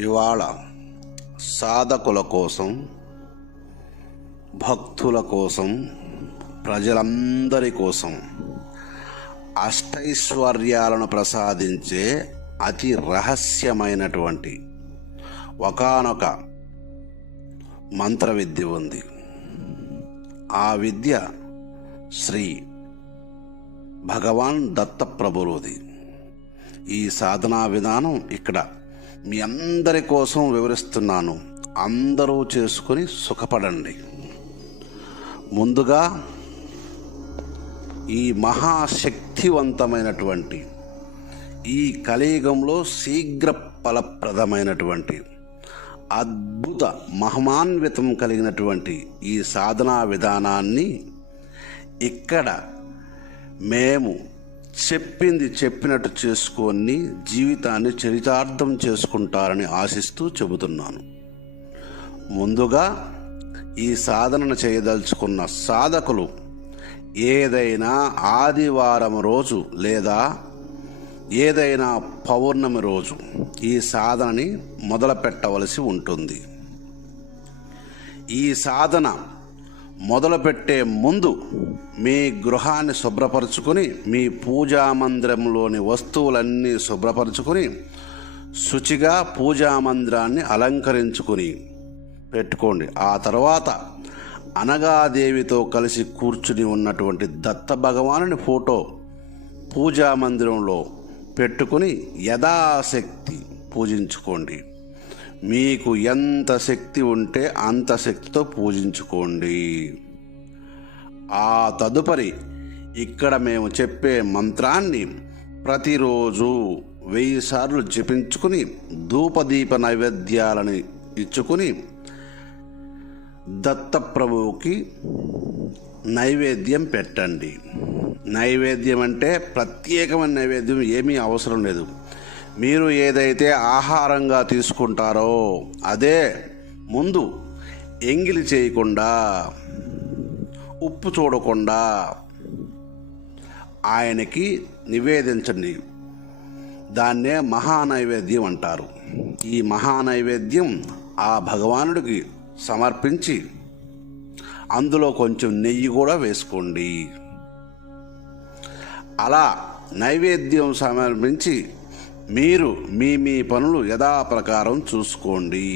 ఇవాళ సాధకుల కోసం, భక్తుల కోసం, ప్రజలందరి కోసం అష్టైశ్వర్యాలను ప్రసాదించే అతి రహస్యమైనటువంటి ఒకానొక మంత్ర విద్య ఉంది. ఆ విద్య శ్రీ భగవాన్ దత్తప్రభువుది. ఈ సాధనా విధానం ఇక్కడ మీ అందరి కోసం వివరిస్తున్నాను. అందరూ చేసుకొని సుఖపడండి. ముందుగా ఈ మహాశక్తివంతమైనటువంటి ఈ కలియుగంలో శీఘ్ర ఫలప్రదమైనటువంటి అద్భుత మహిమాన్వితం కలిగినటువంటి ఈ సాధనా విధానాన్ని ఇక్కడ మేము చెప్పింది చెప్పినట్టు చేసుకొని జీవితాన్ని చరితార్థం చేసుకుంటారని ఆశిస్తూ చెబుతున్నాను. ముందుగా ఈ సాధనను చేయదలుచుకున్న సాధకులు ఏదైనా ఆదివారం రోజు లేదా ఏదైనా పౌర్ణమి రోజు ఈ సాధనని మొదలు పెట్టవలసి ఉంటుంది. ఈ సాధన మొదలుపెట్టే ముందు మీ గృహాన్ని శుభ్రపరచుకొని, మీ పూజా మందిరంలోని వస్తువులన్నీ శుభ్రపరచుకొని, శుచిగా పూజా మందిరాన్ని అలంకరించుకొని పెట్టుకోండి. ఆ తర్వాత అనగాదేవితో కలిసి కూర్చుని ఉన్నటువంటి దత్త భగవానుని ఫోటో పూజా మందిరంలో పెట్టుకుని యథాశక్తి పూజించుకోండి. మీకు ఎంత శక్తి ఉంటే అంత శక్తితో పూజించుకోండి. ఆ తదుపరి ఇక్కడ మేము చెప్పే మంత్రాన్ని ప్రతిరోజు 1000 సార్లు జపించుకుని ధూపదీప నైవేద్యాలను ఇచ్చుకుని దత్తప్రభువుకి నైవేద్యం పెట్టండి. నైవేద్యం అంటే ప్రత్యేకమైన నైవేద్యం ఏమీ అవసరం లేదు. మీరు ఏదైతే ఆహారంగా తీసుకుంటారో అదే ముందు ఎంగిలి చేయకుండా, ఉప్పు చూడకుండా ఆయనకి నివేదించండి. దాన్నే మహానైవేద్యం అంటారు. ఈ మహానైవేద్యం ఆ భగవానుడికి సమర్పించి అందులో కొంచెం నెయ్యి కూడా వేసుకోండి. అలా నైవేద్యం సమర్పించి మీరు మీ పనులు యథాప్రకారం చూసుకోండి.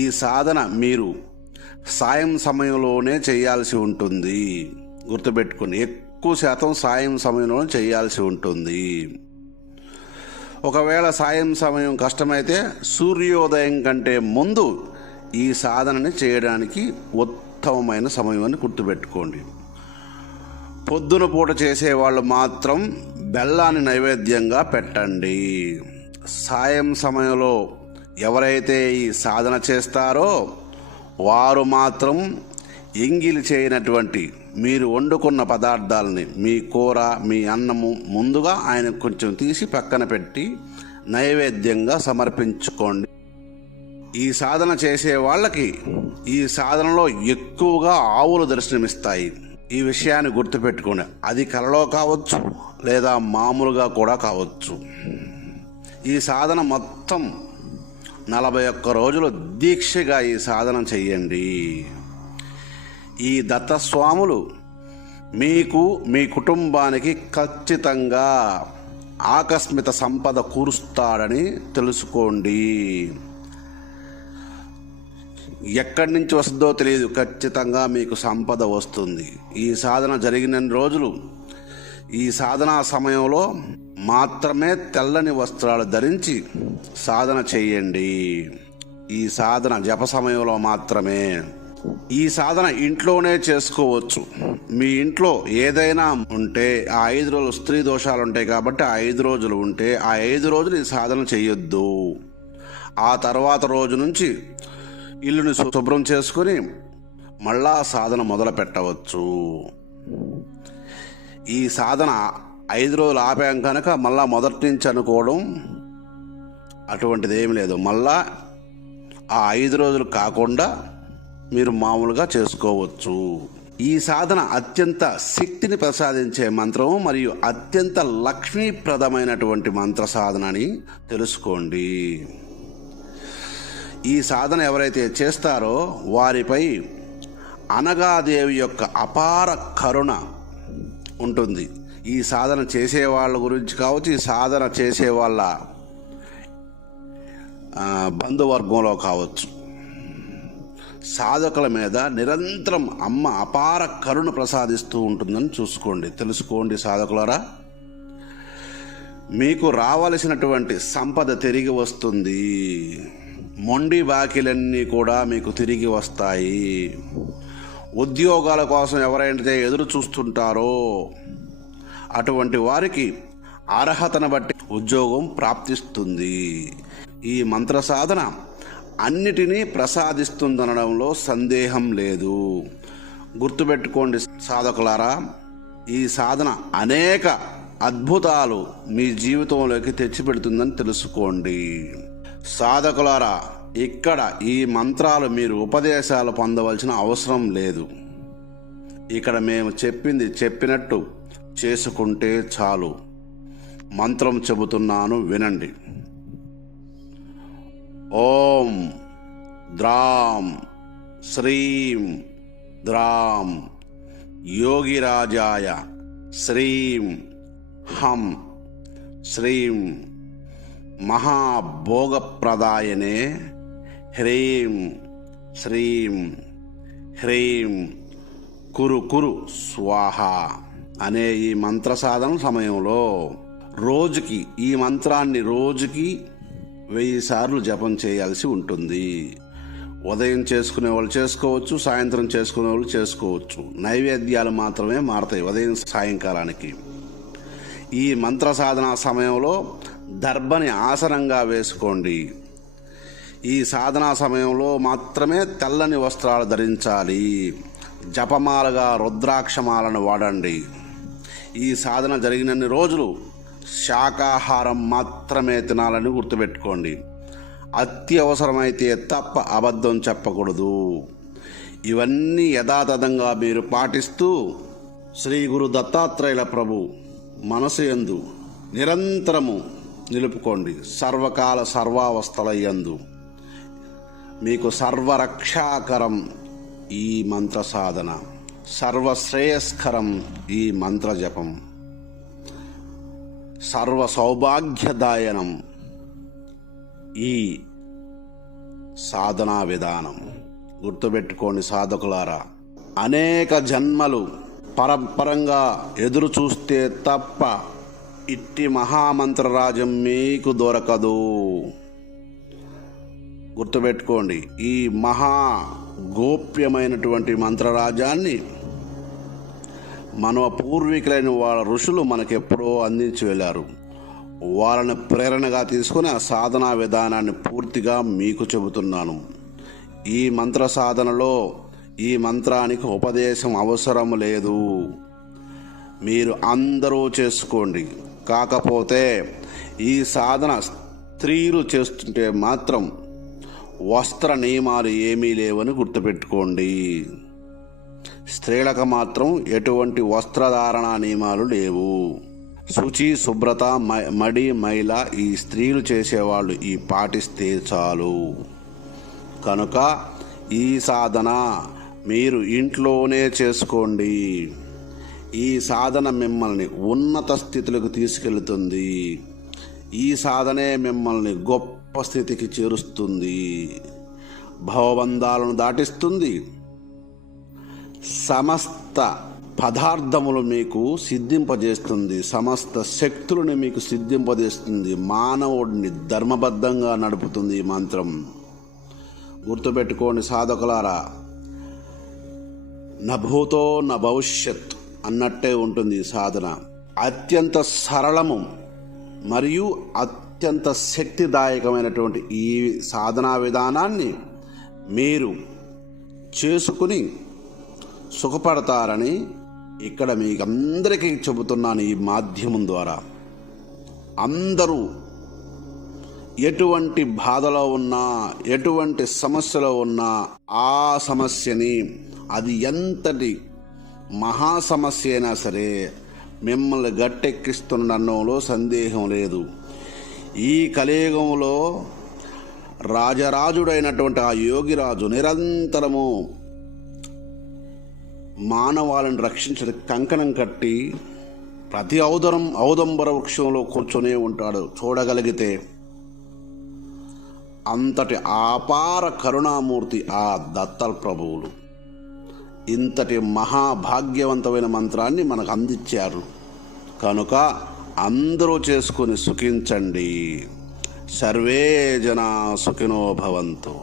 ఈ సాధన మీరు సాయం సమయంలోనే చేయాల్సి ఉంటుంది. గుర్తుపెట్టుకుని ఎక్కువ శాతం సాయం సమయంలోనే చేయాల్సి ఉంటుంది. ఒకవేళ సాయం సమయం కష్టమైతే సూర్యోదయం కంటే ముందు ఈ సాధనని చేయడానికి ఉత్తమమైన సమయం అని గుర్తుపెట్టుకోండి. పొద్దున పూట చేసేవాళ్ళు మాత్రం బెల్లాన్ని నైవేద్యంగా పెట్టండి. సాయం సమయంలో ఎవరైతే ఈ సాధన చేస్తారో వారు మాత్రం ఎంగిలి చేయనటువంటి మీరు వండుకున్న పదార్థాలని, మీ కూర, మీ అన్నము ముందుగా ఆయన కొంచెం తీసి పక్కన పెట్టి నైవేద్యంగా సమర్పించుకోండి. ఈ సాధన చేసే వాళ్ళకి ఈ సాధనలో ఎక్కువగా ఆవులు దర్శనమిస్తాయి. ఈ విషయాన్ని గుర్తుపెట్టుకోండి. అది కలలో కావచ్చు లేదా మామూలుగా కూడా కావచ్చు. ఈ సాధన మొత్తం 41 రోజులు దీక్షగా ఈ సాధన చెయ్యండి. ఈ దత్తస్వాములు మీకు, మీ కుటుంబానికి ఖచ్చితంగా ఆకస్మిక సంపద కూరుస్తాడని తెలుసుకోండి. ఎక్కడి నుంచి వస్తుందో తెలియదు, ఖచ్చితంగా మీకు సంపద వస్తుంది. ఈ సాధన జరిగిన రోజులు ఈ సాధనా సమయంలో మాత్రమే తెల్లని వస్త్రాలు ధరించి సాధన చేయండి. ఈ సాధన జప సమయంలో మాత్రమే. ఈ సాధన ఇంట్లోనే చేసుకోవచ్చు. మీ ఇంట్లో ఏదైనా ఉంటే ఆ 5 రోజులు స్త్రీ దోషాలు ఉంటాయి కాబట్టి ఆ 5 రోజులు ఉంటే ఆ 5 రోజులు ఈ సాధన చేయొద్దు. ఆ తర్వాత రోజు నుంచి ఇల్లుని శుభ్రం చేసుకుని మళ్ళా సాధన మొదలు పెట్టవచ్చు. ఈ సాధన 5 రోజులు ఆపాం కనుక మళ్ళా మొదటి నుంచి అనుకోవడం అటువంటిది ఏమి లేదు. మళ్ళా ఆ 5 రోజులు కాకుండా మీరు మామూలుగా చేసుకోవచ్చు. ఈ సాధన అత్యంత శక్తిని ప్రసాదించే మంత్రము మరియు అత్యంత లక్ష్మీప్రదమైనటువంటి మంత్ర సాధన అని తెలుసుకోండి. ఈ సాధన ఎవరైతే చేస్తారో వారిపై అనగాదేవి యొక్క అపార కరుణ ఉంటుంది. ఈ సాధన చేసే వాళ్ళ గురించి కావచ్చు, ఈ సాధన చేసే వాళ్ళ బంధువర్గంలో కావచ్చు, సాధకుల మీద నిరంతరం అమ్మ అపార కరుణ ప్రసాదిస్తూ ఉంటుందని చూసుకోండి, తెలుసుకోండి సాధకులారా. మీకు రావలసినటువంటి సంపద తిరిగి వస్తుంది. మొండి బాకీలన్నీ కూడా మీకు తిరిగి వస్తాయి. ఉద్యోగాల కోసం ఎవరైతే ఎదురు చూస్తుంటారో అటువంటి వారికి అర్హతను బట్టి ఉద్యోగం ప్రాప్తిస్తుంది. ఈ మంత్ర సాధన అన్నిటినీ ప్రసాదిస్తుందనడంలో సందేహం లేదు. గుర్తుపెట్టుకోండి సాధకులారా, ఈ సాధన అనేక అద్భుతాలు మీ జీవితంలోకి తెచ్చిపెడుతుందని తెలుసుకోండి. సాధకులారా, ఇక్కడ ఈ మంత్రాలు మీరు ఉపదేశాలు పొందవలసిన అవసరం లేదు. ఇక్కడ మేము చెప్పింది చెప్పినట్టు చేసుకుంటే చాలు. మంత్రం చెబుతున్నాను, వినండి. ఓం ద్రాం శ్రీం ద్రాం యోగిరాజాయ శ్రీం హం శ్రీం మహాభోగప్రదాయనే హ్రీం శ్రీం హ్రీం కురు కురు స్వాహ అనే ఈ మంత్ర సాధన సమయంలో ఈ మంత్రాన్ని రోజుకి 1000 సార్లు జపం చేయాల్సి ఉంటుంది. ఉదయం చేసుకునే వాళ్ళు చేసుకోవచ్చు, సాయంత్రం చేసుకునే వాళ్ళు చేసుకోవచ్చు. నైవేద్యాలు మాత్రమే మారతాయి ఉదయం సాయంకాలానికి. ఈ మంత్ర సాధన సమయంలో దర్భని ఆసనంగా వేసుకోండి. ఈ సాధనా సమయంలో మాత్రమే తెల్లని వస్త్రాలు ధరించాలి. జపమాలగా రుద్రాక్షమాలను వాడండి. ఈ సాధన జరిగినన్ని రోజులు శాకాహారం మాత్రమే తినాలని గుర్తుపెట్టుకోండి. అత్యవసరమైతే తప్ప అబద్ధం చెప్పకూడదు. ఇవన్నీ యథాతథంగా మీరు పాటిస్తూ శ్రీ గురు దత్తాత్రేయుల ప్రభు మనసు యందు నిరంతరము నిలుపుకోండి. సర్వకాల సర్వావస్థల యందు మీకు సర్వరక్షాకరం ఈ మంత్ర సాధన, సర్వశ్రేయస్కరం ఈ మంత్ర జపం, సర్వ సౌభాగ్యదాయనం ఈ సాధనా విధానం. గుర్తుపెట్టుకోండి సాధకులారా, అనేక జన్మలు పరంపరంగా ఎదురు చూస్తే తప్ప ఇట్టి మహామంత్రరాజ్యం మీకు దొరకదు. గుర్తుపెట్టుకోండి, ఈ మహా గోప్యమైనటువంటి మంత్రరాజ్యాన్ని మన పూర్వీకులైన వాళ్ళ ఋషులు మనకెప్పుడో అందించి వెళ్ళారు. వాళ్ళని ప్రేరణగా తీసుకుని ఆ సాధనా విధానాన్ని పూర్తిగా మీకు చెబుతున్నాను. ఈ మంత్ర సాధనలో ఈ మంత్రానికి ఉపదేశం అవసరం లేదు, మీరు అందరూ చేసుకోండి. కాకపోతే ఈ సాధన స్త్రీలు చేస్తుంటే మాత్రం వస్త్ర నియమాలు ఏమీ లేవని గుర్తుపెట్టుకోండి. స్త్రీలకు మాత్రం ఎటువంటి వస్త్రధారణ నియమాలు లేవు. శుచి, శుభ్రత, మడి, మైల ఈ స్త్రీలు చేసేవాళ్ళు ఈ పాటిస్తే చాలు. కనుక ఈ సాధన మీరు ఇంట్లోనే చేసుకోండి. ఈ సాధన మిమ్మల్ని ఉన్నత స్థితులకు తీసుకెళ్తుంది. ఈ సాధనే మిమ్మల్ని గొప్ప స్థితికి చేరుస్తుంది, భవబంధాలను దాటిస్తుంది, సమస్త పదార్థములు మీకు సిద్ధింపజేస్తుంది, సమస్త శక్తులను మీకు సిద్ధింపజేస్తుంది, మానవుడిని ధర్మబద్ధంగా నడుపుతుంది ఈ మంత్రం. గుర్తుపెట్టుకోండి సాధకులారా, న భూతో న భవిష్యత్ అన్నట్టే ఉంటుంది ఈ సాధన. అత్యంత సరళము మరియు అత్యంత శక్తిదాయకమైనటువంటి ఈ సాధనా విధానాన్ని మీరు చేసుకుని సుఖపడతారని ఇక్కడ మీకు అందరికీ చెబుతున్నాను. ఈ మాధ్యమం ద్వారా అందరూ ఎటువంటి బాధలో ఉన్నా, ఎటువంటి సమస్యలో ఉన్నా ఆ సమస్యని, అది ఎంతటి మహాసమస్య అయినా సరే మిమ్మల్ని గట్టెక్కిస్తుండడంలో సందేహం లేదు. ఈ కలియుగంలో రాజరాజుడైనటువంటి ఆ యోగిరాజు నిరంతరము మానవాళిని రక్షించడానికి కంకణం కట్టి ప్రతి ఔదంబర వృక్షంలో కూర్చొనే ఉంటాడు. చూడగలిగితే అంతటి అపార కరుణామూర్తి ఆ దత్తల్ ప్రభువులు ఇంతటి మహాభాగ్యవంతమైన మంత్రాన్ని మనకు అందించారు. కనుక అందరూ చేసుకొని సుఖించండి. సర్వే జనా సుఖినో భవంతు.